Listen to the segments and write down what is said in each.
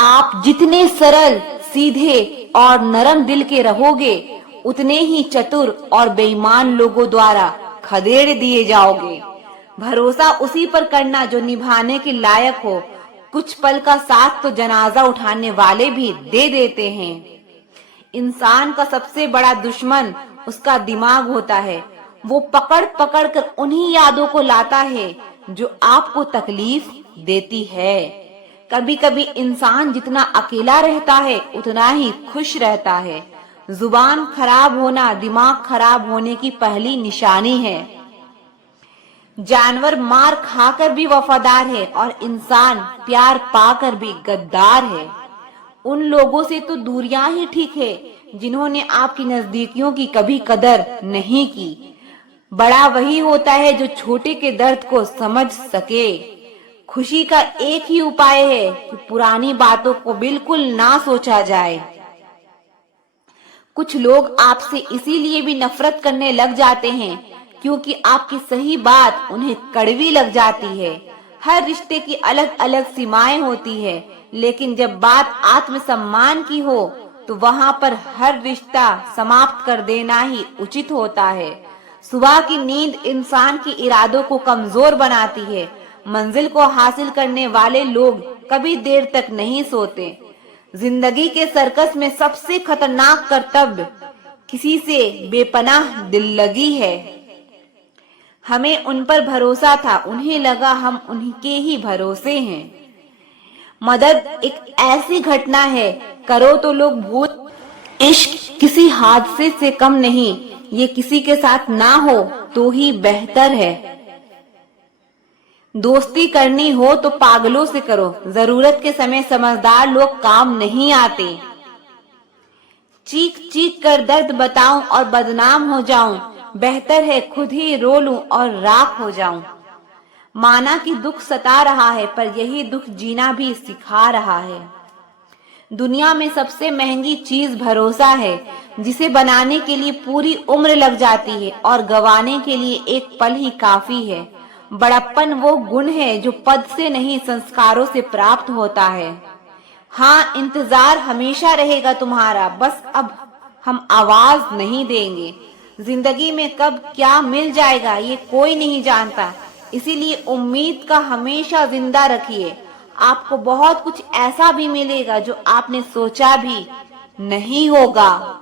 आप जितने सरल, सीधे और नरम दिल के रहोगे, उतने ही चतुर और बेईमान लोगों द्वारा खदेड़ दिए जाओगे। भरोसा उसी पर करना जो निभाने के लायक हो। कुछ पल का साथ तो जनाजा उठाने वाले भी दे देते हैं। इंसान का सबसे बड़ा दुश्मन उसका दिमाग होता है। वो पकड़ पकड़ कर उन्हीं यादों को लाता है जो आपको तकलीफ देती है। कभी कभी इंसान जितना अकेला रहता है उतना ही खुश रहता है। जुबान खराब होना दिमाग खराब होने की पहली निशानी है। जानवर मार खाकर भी वफादार है और इंसान प्यार पाकर भी गद्दार है। उन लोगों से तो दूरियां ही ठीक है जिन्होंने आपकी नजदीकियों की कभी कदर नहीं की। बड़ा वही होता है जो छोटे के दर्द को समझ सके। खुशी का एक ही उपाय है कि पुरानी बातों को बिल्कुल ना सोचा जाए। कुछ लोग आपसे इसीलिए भी नफरत करने लग जाते हैं क्योंकि आपकी सही बात उन्हें कड़वी लग जाती है। हर रिश्ते की अलग अलग सीमाएं होती है, लेकिन जब बात आत्मसम्मान की हो तो वहां पर हर रिश्ता समाप्त कर देना ही उचित होता है। सुबह की नींद इंसान के इरादों को कमजोर बनाती है। मंजिल को हासिल करने वाले लोग कभी देर तक नहीं सोते। जिंदगी के सर्कस में सबसे खतरनाक कर्तव्य किसी से बेपनाह दिल लगी है। हमें उन पर भरोसा था, उन्हें लगा हम उनके ही भरोसे हैं। मदद एक ऐसी घटना है, करो तो लोग भूल। इश्क किसी हादसे से कम नहीं, ये किसी के साथ ना हो तो ही बेहतर है। दोस्ती करनी हो तो पागलों से करो, जरूरत के समय समझदार लोग काम नहीं आते। चीख चीख कर दर्द बताऊं और बदनाम हो जाऊं, बेहतर है खुद ही रो लूं और राख हो जाऊं। माना कि दुख सता रहा है, पर यही दुख जीना भी सिखा रहा है। दुनिया में सबसे महंगी चीज भरोसा है, जिसे बनाने के लिए पूरी उम्र लग जाती है और गंवाने के लिए एक पल ही काफी है। बड़प्पन वो गुण है जो पद से नहीं संस्कारों से प्राप्त होता है। हाँ, इंतजार हमेशा रहेगा तुम्हारा, बस अब हम आवाज नहीं देंगे। जिंदगी में कब क्या मिल जाएगा ये कोई नहीं जानता, इसीलिए उम्मीद का हमेशा जिंदा रखिए। आपको बहुत कुछ ऐसा भी मिलेगा जो आपने सोचा भी नहीं होगा।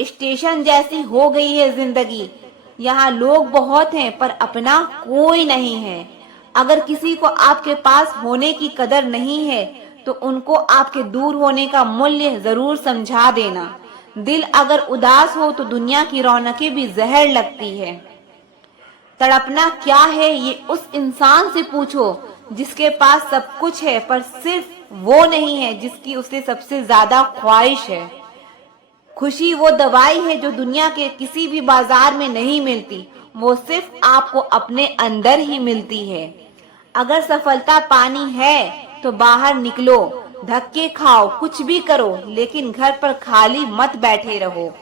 स्टेशन जैसी हो गई है जिंदगी, यहाँ लोग बहुत हैं पर अपना कोई नहीं है। अगर किसी को आपके पास होने की कदर नहीं है तो उनको आपके दूर होने का मूल्य जरूर समझा देना। दिल अगर उदास हो तो दुनिया की रौनकें भी जहर लगती है। तड़पना क्या है ये उस इंसान से पूछो जिसके पास सब कुछ है पर सिर्फ वो नहीं है जिसकी उसे सबसे ज्यादा ख्वाहिश है। खुशी वो दवाई है जो दुनिया के किसी भी बाजार में नहीं मिलती, वो सिर्फ आपको अपने अंदर ही मिलती है। अगर सफलता पानी है तो बाहर निकलो, धक्के खाओ, कुछ भी करो, लेकिन घर पर खाली मत बैठे रहो।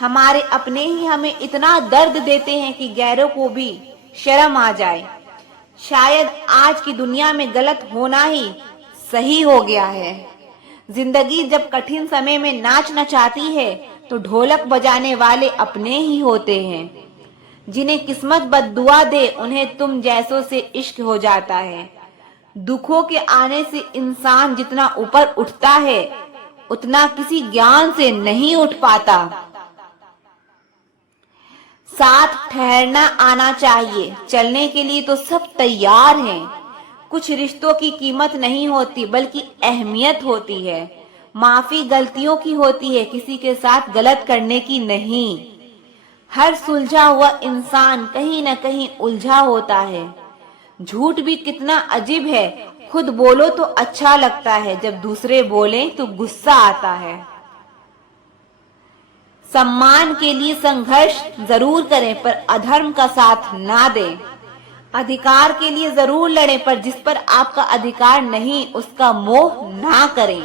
हमारे अपने ही हमें इतना दर्द देते हैं कि गैरों को भी शर्म आ जाए। शायद आज की दुनिया में गलत होना ही सही हो गया है। जिंदगी जब कठिन समय में नाच नचाती है तो ढोलक बजाने वाले अपने ही होते हैं। जिन्हें किस्मत बद्दुआ दे उन्हें तुम जैसों से इश्क हो जाता है। दुखों के आने से इंसान जितना ऊपर उठता है उतना किसी ज्ञान से नहीं उठ पाता। साथ ठहरना आना चाहिए, चलने के लिए तो सब तैयार हैं। कुछ रिश्तों की कीमत नहीं होती बल्कि अहमियत होती है। माफी गलतियों की होती है, किसी के साथ गलत करने की नहीं। हर सुलझा हुआ इंसान कहीं न कहीं उलझा होता है। झूठ भी कितना अजीब है, खुद बोलो तो अच्छा लगता है, जब दूसरे बोले तो गुस्सा आता है। सम्मान के लिए संघर्ष जरूर करें पर अधर्म का साथ ना दें। अधिकार के लिए जरूर लड़ें पर जिस पर आपका अधिकार नहीं उसका मोह ना करें।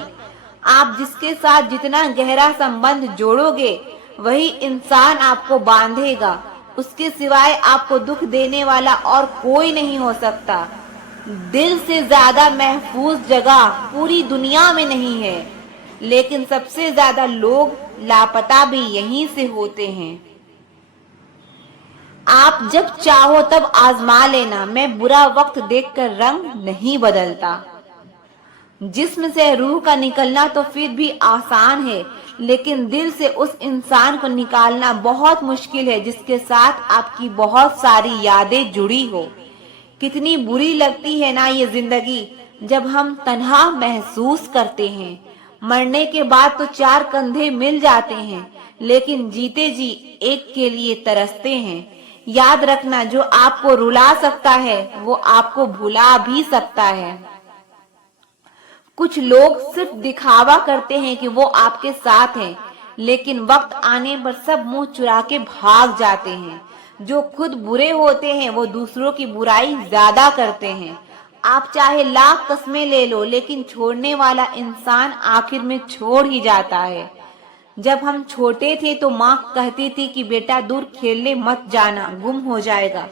आप जिसके साथ जितना गहरा संबंध जोड़ोगे वही इंसान आपको बांधेगा। उसके सिवाय आपको दुख देने वाला और कोई नहीं हो सकता। दिल से ज्यादा महफूज जगह पूरी दुनिया में नहीं है, लेकिन सबसे ज्यादा लोग लापता भी यहीं से होते हैं। आप जब चाहो तब आजमा लेना, मैं बुरा वक्त देखकर रंग नहीं बदलता। जिस्म से रूह का निकलना तो फिर भी आसान है, लेकिन दिल से उस इंसान को निकालना बहुत मुश्किल है जिसके साथ आपकी बहुत सारी यादें जुड़ी हो। कितनी बुरी लगती है ना ये जिंदगी, जब हम तन्हा महसूस करते हैं। मरने के बाद तो चार कंधे मिल जाते हैं, लेकिन जीते जी एक के लिए तरसते हैं। याद रखना, जो आपको रुला सकता है वो आपको भुला भी सकता है। कुछ लोग सिर्फ दिखावा करते हैं कि वो आपके साथ हैं, लेकिन वक्त आने पर सब मुंह चुरा के भाग जाते हैं। जो खुद बुरे होते हैं वो दूसरों की बुराई ज्यादा करते हैं। आप चाहे लाख कस्में ले लो, लेकिन छोड़ने वाला इंसान आखिर में छोड़ ही जाता है। जब हम छोटे थे तो माँ कहती थी कि बेटा दूर खेलने मत जाना, गुम हो जाएगा।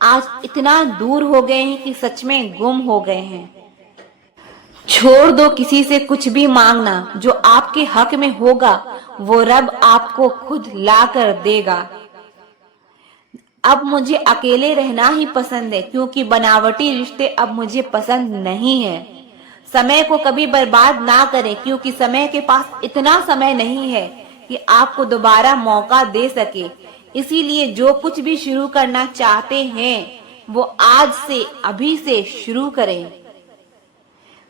आज इतना दूर हो गए हैं कि सच में गुम हो गए हैं। छोड़ दो किसी से कुछ भी मांगना, जो आपके हक में होगा वो रब आपको खुद ला कर देगा। अब मुझे अकेले रहना ही पसंद है, क्योंकि बनावटी रिश्ते अब मुझे पसंद नहीं है। समय को कभी बर्बाद ना करें, क्योंकि समय के पास इतना समय नहीं है कि आपको दोबारा मौका दे सके। इसीलिए जो कुछ भी शुरू करना चाहते हैं वो आज से, अभी से शुरू करें।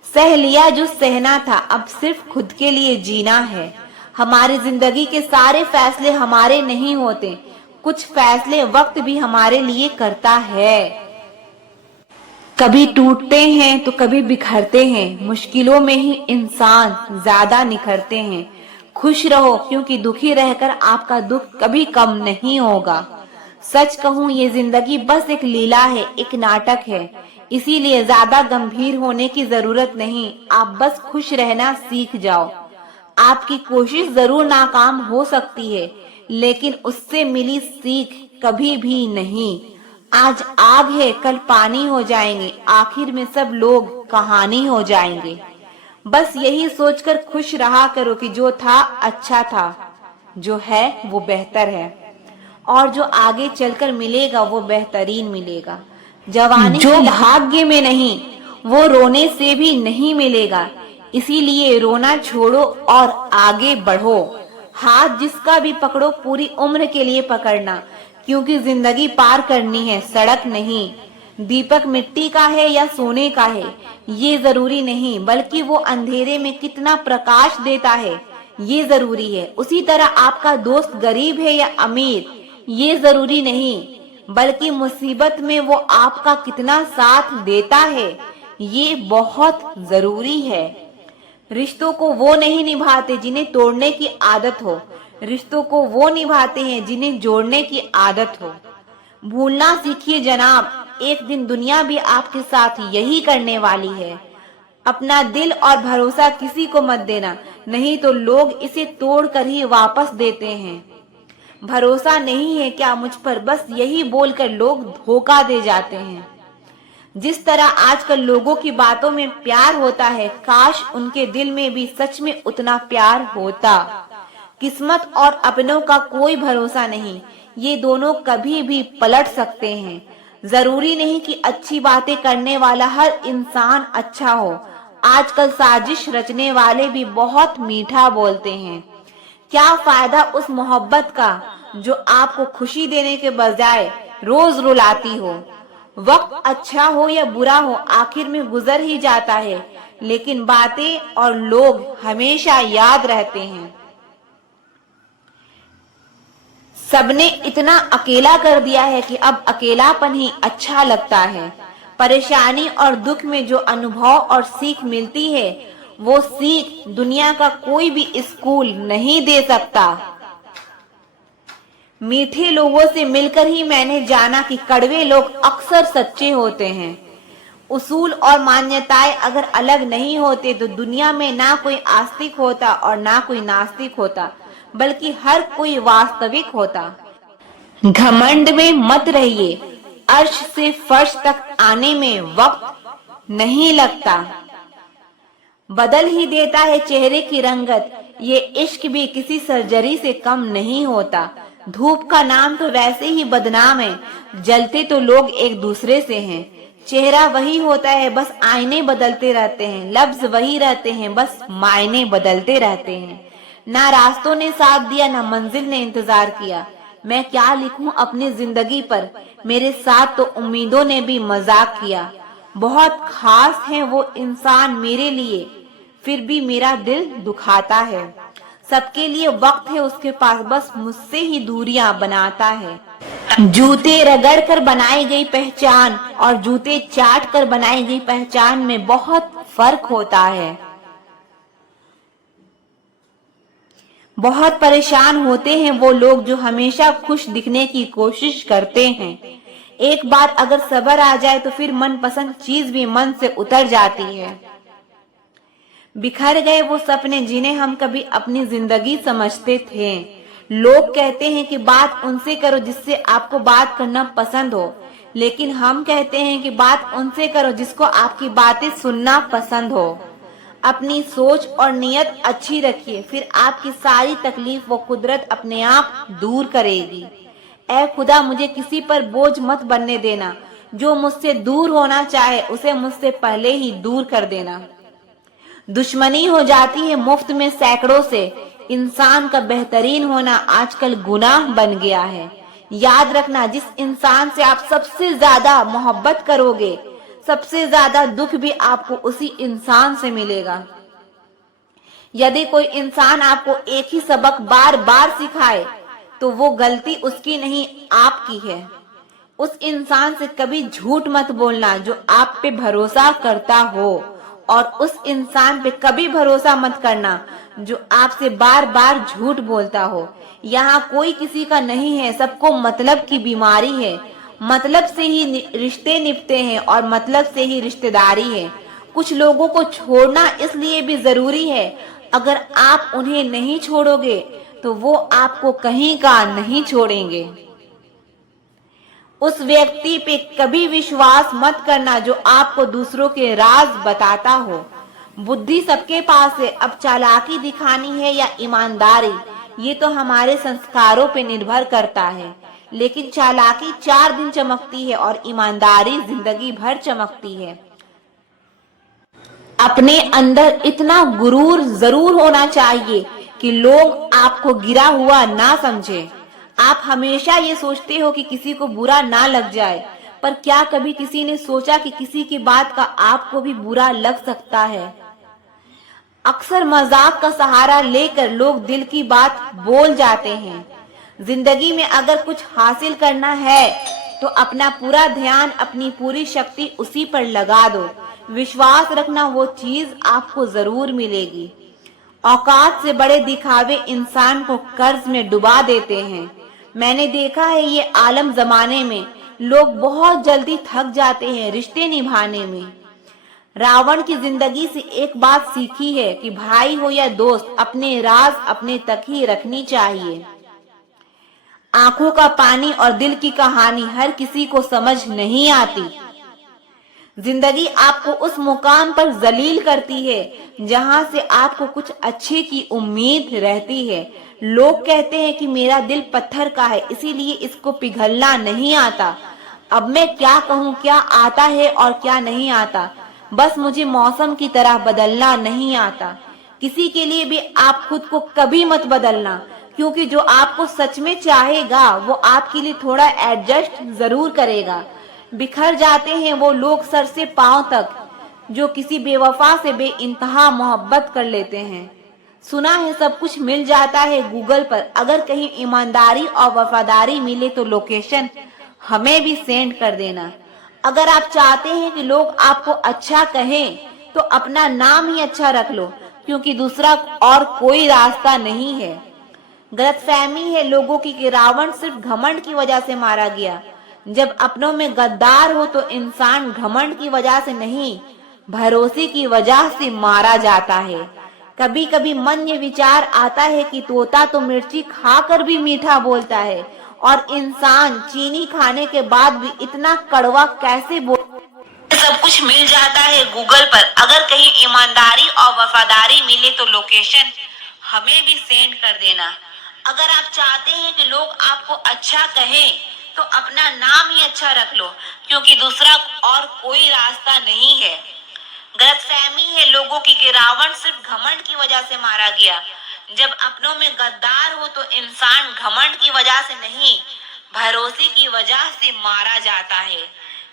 सह लिया जो सहना था, अब सिर्फ खुद के लिए जीना है। हमारी जिंदगी के सारे फैसले हमारे नहीं होते, कुछ फैसले वक्त भी हमारे लिए करता है। कभी टूटते हैं तो कभी बिखरते हैं, मुश्किलों में ही इंसान ज्यादा निखरते हैं। खुश रहो, क्योंकि दुखी रहकर आपका दुख कभी कम नहीं होगा। सच कहूँ ये जिंदगी बस एक लीला है, एक नाटक है, इसीलिए ज्यादा गंभीर होने की जरूरत नहीं। आप बस खुश रहना सीख जाओ। आपकी कोशिश जरूर नाकाम हो सकती है, लेकिन उससे मिली सीख कभी भी नहीं। आज आग है, कल पानी हो जाएंगे, आखिर में सब लोग कहानी हो जाएंगे। बस यही सोचकर खुश रहा करो कि जो था अच्छा था, जो है वो बेहतर है, और जो आगे चलकर मिलेगा वो बेहतरीन मिलेगा। जवानी जो भाग्य में नहीं वो रोने से भी नहीं मिलेगा, इसीलिए रोना छोड़ो और आगे बढ़ो। हाथ जिसका भी पकड़ो पूरी उम्र के लिए पकड़ना, क्योंकि जिंदगी पार करनी है, सड़क नहीं। दीपक मिट्टी का है या सोने का है ये जरूरी नहीं, बल्कि वो अंधेरे में कितना प्रकाश देता है ये जरूरी है। उसी तरह आपका दोस्त गरीब है या अमीर ये जरूरी नहीं, बल्कि मुसीबत में वो आपका कितना साथ देता है ये बहुत जरूरी है। रिश्तों को वो नहीं निभाते जिन्हें तोड़ने की आदत हो, रिश्तों को वो निभाते हैं जिन्हें जोड़ने की आदत हो। भूलना सीखिए जनाब, एक दिन दुनिया भी आपके साथ यही करने वाली है। अपना दिल और भरोसा किसी को मत देना, नहीं तो लोग इसे तोड़ कर ही वापस देते हैं। भरोसा नहीं है क्या मुझ पर, बस यही बोलकर लोग धोखा दे जाते हैं। जिस तरह आजकल लोगों की बातों में प्यार होता है, काश उनके दिल में भी सच में उतना प्यार होता। किस्मत और अपनों का कोई भरोसा नहीं, ये दोनों कभी भी पलट सकते हैं। जरूरी नहीं कि अच्छी बातें करने वाला हर इंसान अच्छा हो। आजकल साजिश रचने वाले भी बहुत मीठा बोलते हैं। क्या फायदा उस मोहब्बत का जो आपको खुशी देने के बजाय रोज रुलाती हो। वक्त अच्छा हो या बुरा हो आखिर में गुजर ही जाता है, लेकिन बातें और लोग हमेशा याद रहते हैं। सबने इतना अकेला कर दिया है कि अब अकेलापन ही अच्छा लगता है। परेशानी और दुख में जो अनुभव और सीख मिलती है वो सीख दुनिया का कोई भी स्कूल नहीं दे सकता। मीठे लोगों से मिलकर ही मैंने जाना कि कड़वे लोग अक्सर सच्चे होते हैं। उसूल और मान्यताएं अगर अलग नहीं होते तो दुनिया में ना कोई आस्तिक होता और ना कोई नास्तिक होता, बल्कि हर कोई वास्तविक होता। घमंड में मत रहिए, अर्श से फर्श तक आने में वक्त नहीं लगता, बदल ही देता है चेहरे की रंगत। ये इश्क भी किसी सर्जरी से कम नहीं होता। धूप का नाम तो वैसे ही बदनाम है, जलते तो लोग एक दूसरे से हैं। चेहरा वही होता है, बस आईने बदलते रहते हैं। लफ्ज वही रहते हैं, बस मायने बदलते रहते हैं। ना रास्तों ने साथ दिया, ना मंजिल ने इंतजार किया। मैं क्या लिखूं अपनी जिंदगी पर, मेरे साथ तो उम्मीदों ने भी मजाक किया। बहुत खास है वो इंसान मेरे लिए, फिर भी मेरा दिल दुखाता है। सबके लिए वक्त है उसके पास, बस मुझसे ही दूरियां बनाता है। जूते रगड़ कर बनाई गई पहचान और जूते चाट कर बनाई गई पहचान में बहुत फर्क होता है। बहुत परेशान होते हैं वो लोग जो हमेशा खुश दिखने की कोशिश करते हैं। एक बार अगर सब्र आ जाए तो फिर मनपसंद चीज भी मन से उतर जाती है। बिखर गए वो सपने जिन्हें हम कभी अपनी जिंदगी समझते थे। लोग कहते हैं कि बात उनसे करो जिससे आपको बात करना पसंद हो, लेकिन हम कहते हैं कि बात उनसे करो जिसको आपकी बातें सुनना पसंद हो। अपनी सोच और नियत अच्छी रखिए, फिर आपकी सारी तकलीफ वो कुदरत अपने आप दूर करेगी। ऐ खुदा मुझे किसी पर बोझ मत बनने देना, जो मुझसे दूर होना चाहे उसे मुझसे पहले ही दूर कर देना। दुश्मनी हो जाती है मुफ्त में सैकड़ों से, इंसान का बेहतरीन होना आजकल गुनाह बन गया है। याद रखना, जिस इंसान से आप सबसे ज्यादा मोहब्बत करोगे, सबसे ज्यादा दुख भी आपको उसी इंसान से मिलेगा। यदि कोई इंसान आपको एक ही सबक बार बार सिखाए तो वो गलती उसकी नहीं आपकी है। उस इंसान से कभी झूठ मत बोलना जो आप पे भरोसा करता हो, और उस इंसान पे कभी भरोसा मत करना जो आपसे बार बार झूठ बोलता हो। यहाँ कोई किसी का नहीं है, सबको मतलब की बीमारी है। मतलब से ही रिश्ते निभते हैं और मतलब से ही रिश्तेदारी है। कुछ लोगों को छोड़ना इसलिए भी जरूरी है, अगर आप उन्हें नहीं छोड़ोगे तो वो आपको कहीं का नहीं छोड़ेंगे। उस व्यक्ति पे कभी विश्वास मत करना जो आपको दूसरों के राज बताता हो। बुद्धि सबके पास है, अब चालाकी दिखानी है या ईमानदारी, ये तो हमारे संस्कारों पे निर्भर करता है। लेकिन चालाकी 4 दिन चमकती है और ईमानदारी जिंदगी भर चमकती है। अपने अंदर इतना गुरूर जरूर होना चाहिए कि लोग आपको गिरा हुआ ना समझे। आप हमेशा ये सोचते हो कि किसी को बुरा ना लग जाए, पर क्या कभी किसी ने सोचा कि किसी की बात का आपको भी बुरा लग सकता है? अक्सर मजाक का सहारा लेकर लोग दिल की बात बोल जाते हैं। जिंदगी में अगर कुछ हासिल करना है तो अपना पूरा ध्यान, अपनी पूरी शक्ति उसी पर लगा दो। विश्वास रखना, वो चीज आपको जरूर मिलेगी। औकात से बड़े दिखावे इंसान को कर्ज में डुबा देते हैं। मैंने देखा है ये आलम जमाने में लोग बहुत जल्दी थक जाते हैं रिश्ते निभाने में। रावण की जिंदगी से एक बात सीखी है कि भाई हो या दोस्त, अपने राज अपने तक ही रखनी चाहिए। आंखों का पानी और दिल की कहानी हर किसी को समझ नहीं आती। जिंदगी आपको उस मुकाम पर जलील करती है जहां से आपको कुछ अच्छे की उम्मीद रहती है। लोग कहते हैं कि मेरा दिल पत्थर का है, इसीलिए इसको पिघलना नहीं आता। अब मैं क्या कहूँ, क्या आता है और क्या नहीं आता। बस मुझे मौसम की तरह बदलना नहीं आता। किसी के लिए भी आप खुद को कभी मत बदलना, क्योंकि जो आपको सच में चाहेगा वो आपके लिए थोड़ा एडजस्ट जरूर करेगा। बिखर जाते हैं वो लोग सर से पांव तक जो किसी बेवफा से बेइंतहा मोहब्बत कर लेते हैं। सुना है सब कुछ मिल जाता है गूगल पर, अगर कहीं ईमानदारी और वफादारी मिले तो लोकेशन हमें भी सेंड कर देना। अगर आप चाहते हैं कि लोग आपको अच्छा कहें तो अपना नाम ही अच्छा रख लो, क्योंकि दूसरा और कोई रास्ता नहीं है। गलतफहमी है लोगों की कि रावण सिर्फ घमंड की वजह से मारा गया। जब अपनों में गद्दार हो तो इंसान घमंड की वजह से नहीं, भरोसे की वजह से मारा जाता है। कभी कभी मन ये विचार आता है कि तोता तो मिर्ची खाकर भी मीठा बोलता है, और इंसान चीनी खाने के बाद भी इतना कड़वा कैसे बोल। सब कुछ मिल जाता है गूगल पर। अगर कहीं ईमानदारी और वफादारी मिले तो लोकेशन हमें भी सेंड कर देना। अगर आप चाहते हैं कि लोग आपको अच्छा कहें तो अपना नाम ही अच्छा रख लो, क्योंकि दूसरा और कोई रास्ता नहीं है। गलतफहमी है लोगों की कि रावण सिर्फ घमंड की वजह से मारा गया। जब अपनों में गद्दार हो तो इंसान घमंड की वजह से नहीं, भरोसे की वजह से मारा जाता है।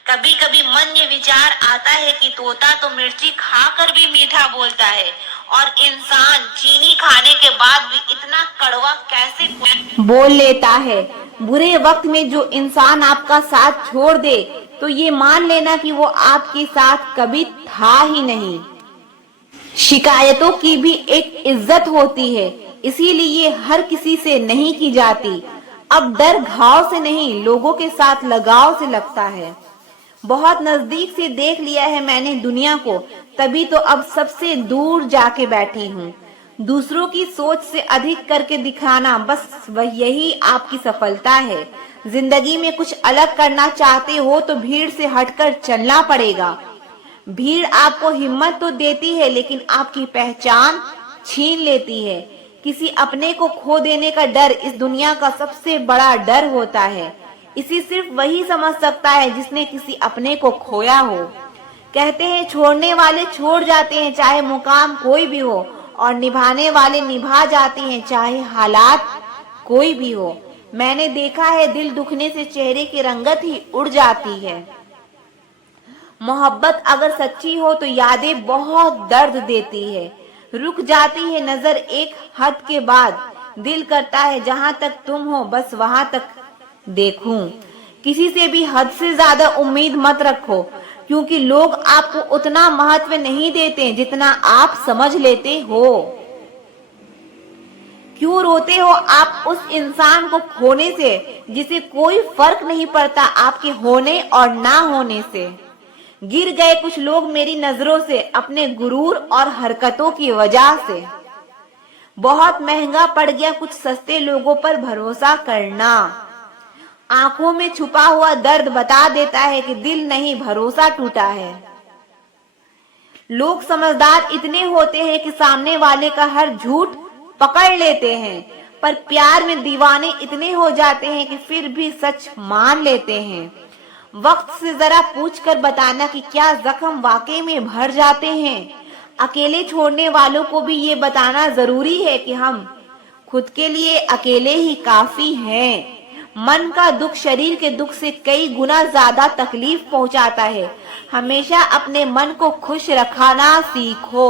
कभी कभी मन ये विचार आता है कि तोता तो मिर्ची खाकर भी मीठा बोलता है, और इंसान चीनी खाने के बाद भी इतना कड़वा कैसे बोल लेता है। बुरे वक्त में जो इंसान आपका साथ छोड़ दे तो ये मान लेना कि वो आपके साथ कभी था ही नहीं। शिकायतों की भी एक इज्जत होती है, इसीलिए हर किसी से नहीं की जाती। अब डर घाव से नहीं, लोगों के साथ लगाव से लगता है। बहुत नजदीक से देख लिया है मैंने दुनिया को, तभी तो अब सबसे दूर जाके बैठी हूँ। दूसरों की सोच से अधिक करके दिखाना, बस वह यही आपकी सफलता है। जिंदगी में कुछ अलग करना चाहते हो तो भीड़ से हटकर चलना पड़ेगा। भीड़ आपको हिम्मत तो देती है, लेकिन आपकी पहचान छीन लेती है। किसी अपने को खो देने का डर इस दुनिया का सबसे बड़ा डर होता है। इसे सिर्फ वही समझ सकता है जिसने किसी अपने को खोया हो। कहते हैं छोड़ने वाले छोड़ जाते हैं चाहे मुकाम कोई भी हो, और निभाने वाले निभा जाते हैं चाहे हालात कोई भी हो। मैंने देखा है दिल दुखने से चेहरे की रंगत ही उड़ जाती है। मोहब्बत अगर सच्ची हो तो यादें बहुत दर्द देती है। रुक जाती है नजर एक हद के बाद, दिल करता है जहां तक तुम हो बस वहां तक देखूं। किसी से भी हद से ज्यादा उम्मीद मत रखो, क्योंकि लोग आपको उतना महत्व नहीं देते जितना आप समझ लेते हो। क्यों रोते हो आप उस इंसान को खोने से जिसे कोई फर्क नहीं पड़ता आपके होने और ना होने से। गिर गए कुछ लोग मेरी नजरों से अपने गुरूर और हरकतों की वजह से। बहुत महंगा पड़ गया कुछ सस्ते लोगों पर भरोसा करना। आंखों में छुपा हुआ दर्द बता देता है कि दिल नहीं भरोसा टूटा है। लोग समझदार इतने होते हैं कि सामने वाले का हर झूठ पकड़ लेते हैं, पर प्यार में दीवाने इतने हो जाते हैं कि फिर भी सच मान लेते हैं। वक्त से जरा पूछ कर बताना कि क्या जख्म वाकई में भर जाते हैं। अकेले छोड़ने वालों को भी ये बताना जरूरी है कि हम खुद के लिए अकेले ही काफी हैं। मन का दुख शरीर के दुख से कई गुना ज्यादा तकलीफ पहुंचाता है। हमेशा अपने मन को खुश रखना सीखो।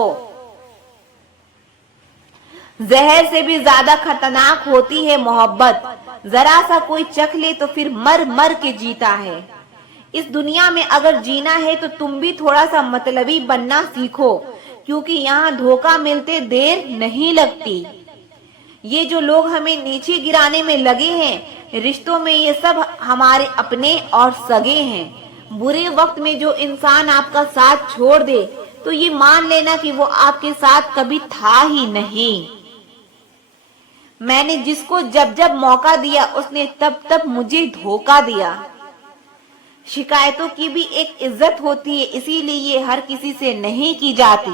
जहर से भी ज्यादा खतरनाक होती है मोहब्बत। जरा सा कोई चख ले तो फिर मर मर के जीता है। इस दुनिया में अगर जीना है तो तुम भी थोड़ा सा मतलबी बनना सीखो, क्योंकि यहाँ धोखा मिलते देर नहीं लगती। ये जो लोग हमें नीचे गिराने में लगे हैं, रिश्तों में ये सब हमारे अपने और सगे हैं। बुरे वक्त में जो इंसान आपका साथ छोड़ दे तो ये मान लेना कि वो आपके साथ कभी था ही नहीं। मैंने जिसको जब जब मौका दिया उसने तब तब मुझे धोखा दिया। शिकायतों की भी एक इज्जत होती है, इसीलिए हर किसी से नहीं की जाती।